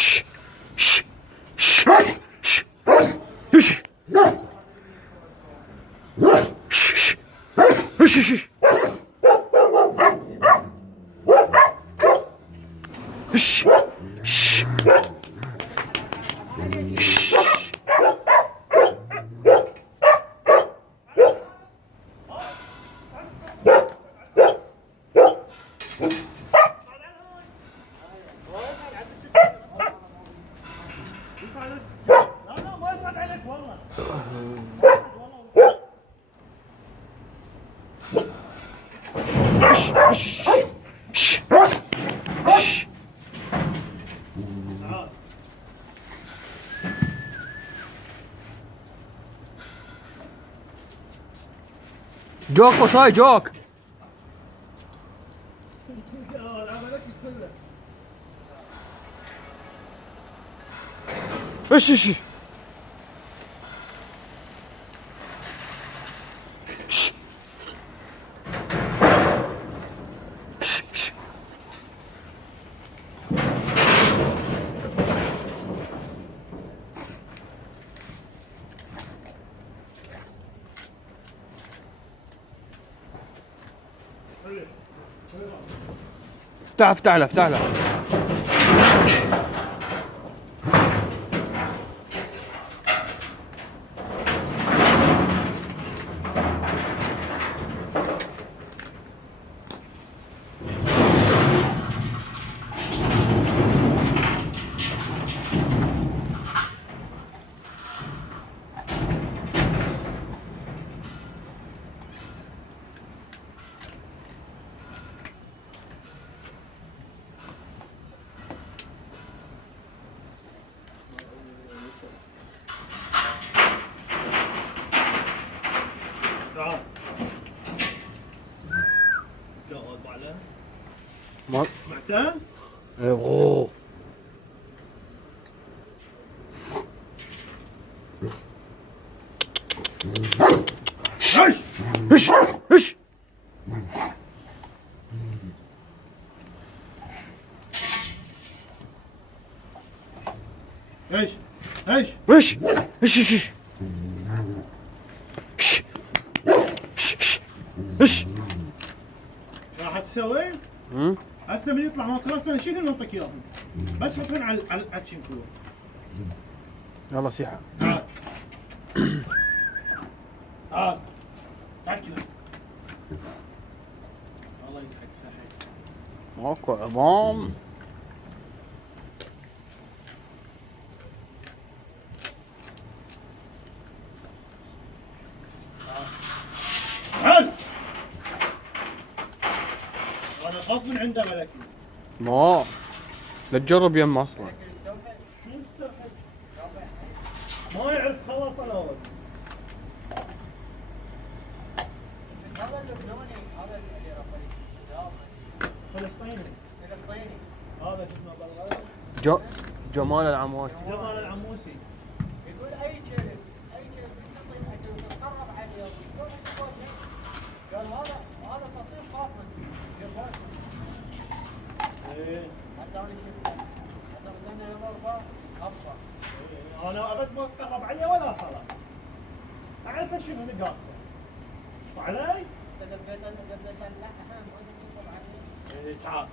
ش ش ش ش ش لا ما يصعد عليك والله. جوك وصاي جوك. ايش ايش افتح له افتح له. تعال. جواد بعله. ما سمعته؟ اوه ايش؟ ايش ايش ايش؟ ايش؟ ايش ايش ايش ايش راح تسوي؟ هسه من يطلع ماكو راسه نشيلهم ونعطيك اياهم. بس حطهم على الشين كله. يلا سيحة. تعال. تعال. تعال كذا. الله يسعدك ساحل. ماكو عظام. تعال. انا اخاف من عنده ملكي. ما لا تجرب يم اصلا. مو مستوحش. ما يعرف خلاص انا اول. هذا اللبناني هذا اللي رفض فلسطيني. فلسطيني هذا اسمه بالغلط. جمال العموسي. جمال العموسي. يقول اي كلب تعطيه اكل وتتقرب عليه وتروح تقول قال هذا فصيل خاف منه يبغى ايه. هسه انا شفته هسه مثلا يمر افضل انا ابد ما اتقرب عليه ولا صلاه. اعرف شنو نقاصته. شو علي؟ دبيت اللحم ما تقرب عليه ايه تعال.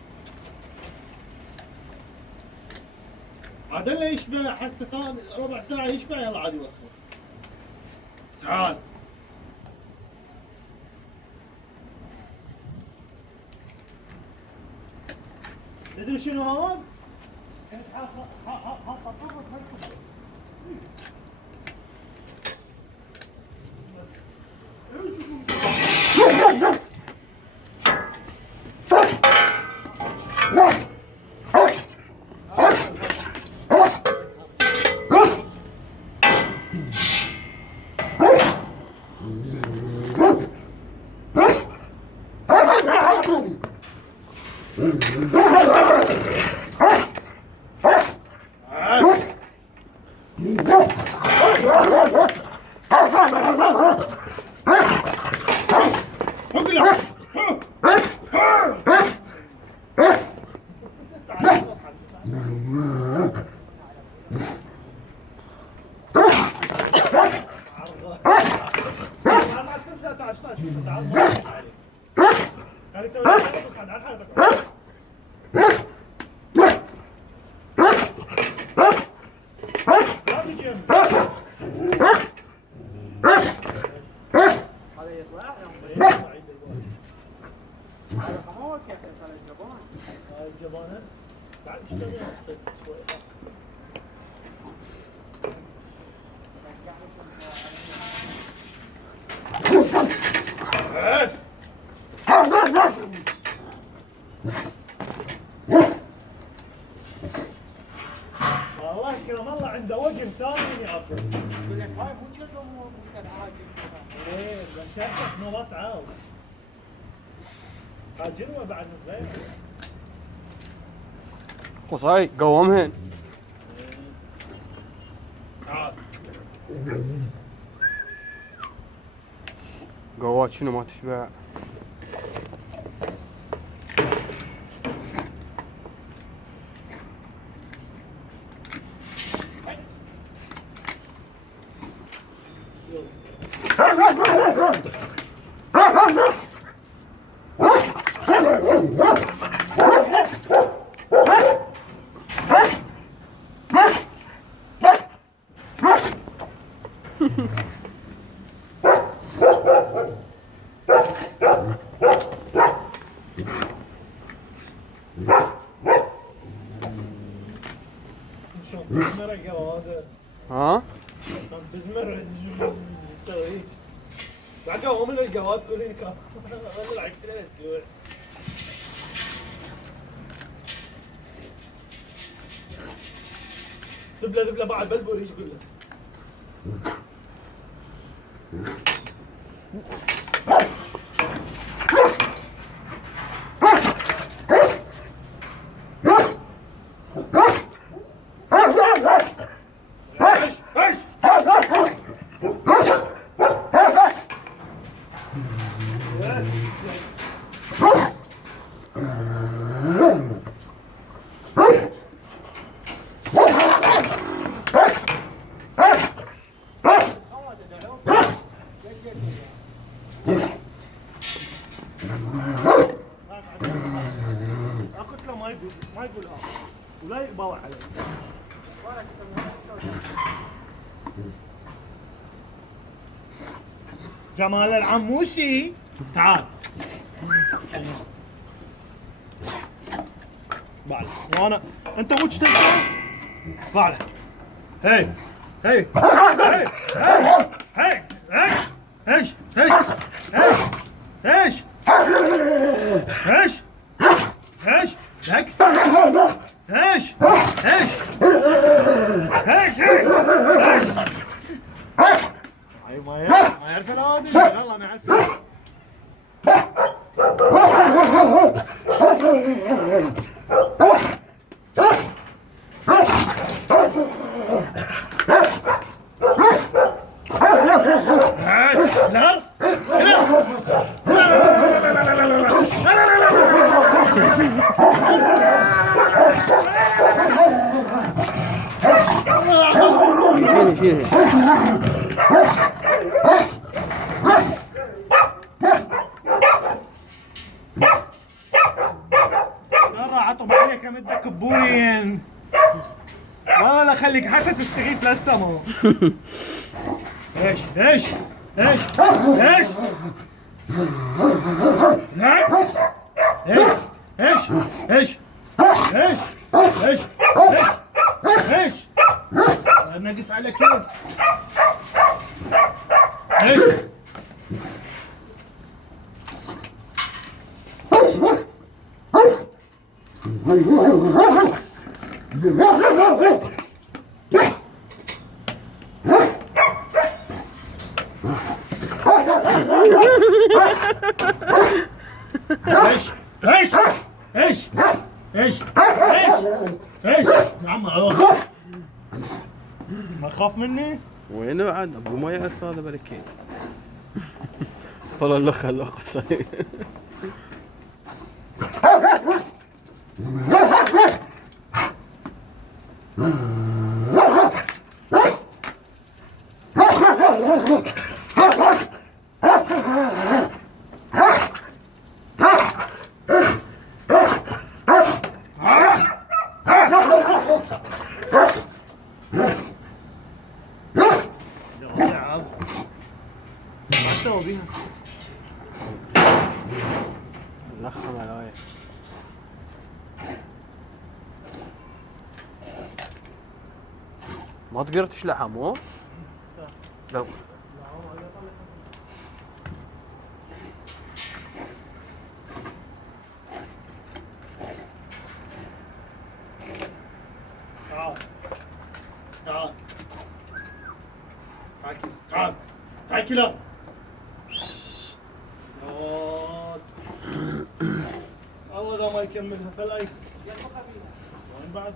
عاد اللي يشبه حسه ربع ساعه يشبه يلا عاد يوصل. تعال. تدري شنو هذا؟ حاط طرف هالكبر. تعال ما أحكي عليك. خلي اسوي لك بس على حالك. لا تجي يمي. هذا يطلع يطلع عيد الوالد. هذا خموك يا اخي صار الجبان. هاي الجبانة بعد اشتغل بصيد شوي. والله كرم الله عنده وجه ثاني ياكل. يقول لك هاي مو كذا مو كذا عادي. ايه بس شكلك نوبات عاود. جنوة بعد صغير. قصي قومهن. تعال. قوات شنو ما تشبع. شلون تزمر هذا؟ ها؟ شلون تزمر تسوي هيك. بعد قوم من القوات تقول لي كان والله لعبت له الجوع. دبله بعد بلبل هيك قول له. قلت له ما يقول ولا يباوع عليه. جمال العموسي تعال. بعد وانا انت مو تشتغل بعد. هي هي هي هي هي ايش ايش ايش ايش ايش لك ايش ايش ايش ايش اي ما يعرف العادي يلا انا اعرف. شيل راح اطب عليك مدك بورين والله لا خليك حتى تستغيث للسما. ايش ايش ايش ايش لا ايش ايش ايش ايش ايش ايش ايش نقص عليك كيف ايش ايش ايش ايش ايش ايش يا عم ما تخاف مني؟ وينه عاد ابو ما يعرف هذا بركين. والله اللخ قصي. ما تقدر تشلحها مو؟ لا. تعال تعال تعال تعال كلاب. اول ما يكملها فلا وين بعد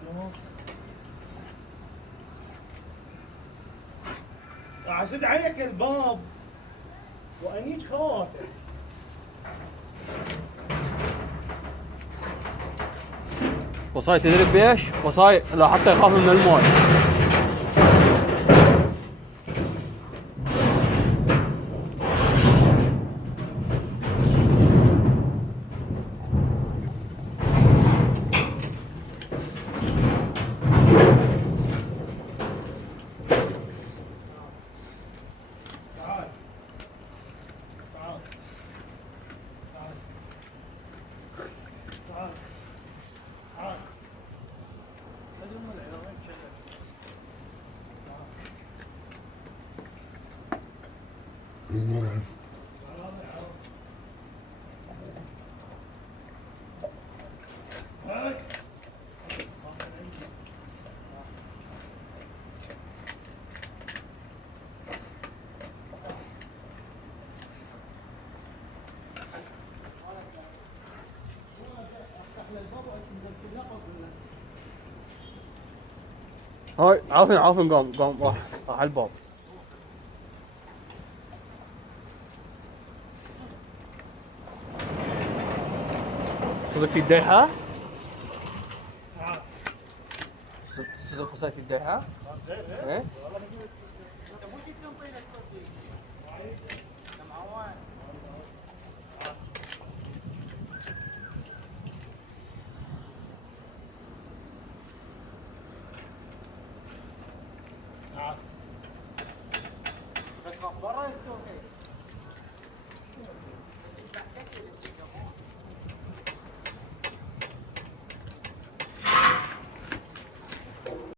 راح اسد عليك الباب وانيج خواتك. وصاي تدري بيش؟ وصاي لا حتى يخاف من الموي. تعال تعال تعال تعال تعال. خلي ام العيال وين تشغل. هاي عافن قام راح على الباب. صدق يديها؟ صدق وصاي يديها؟ ايه؟ انت مو جيت تنطينا الكرسي. انت معوان. بس برا يستوي.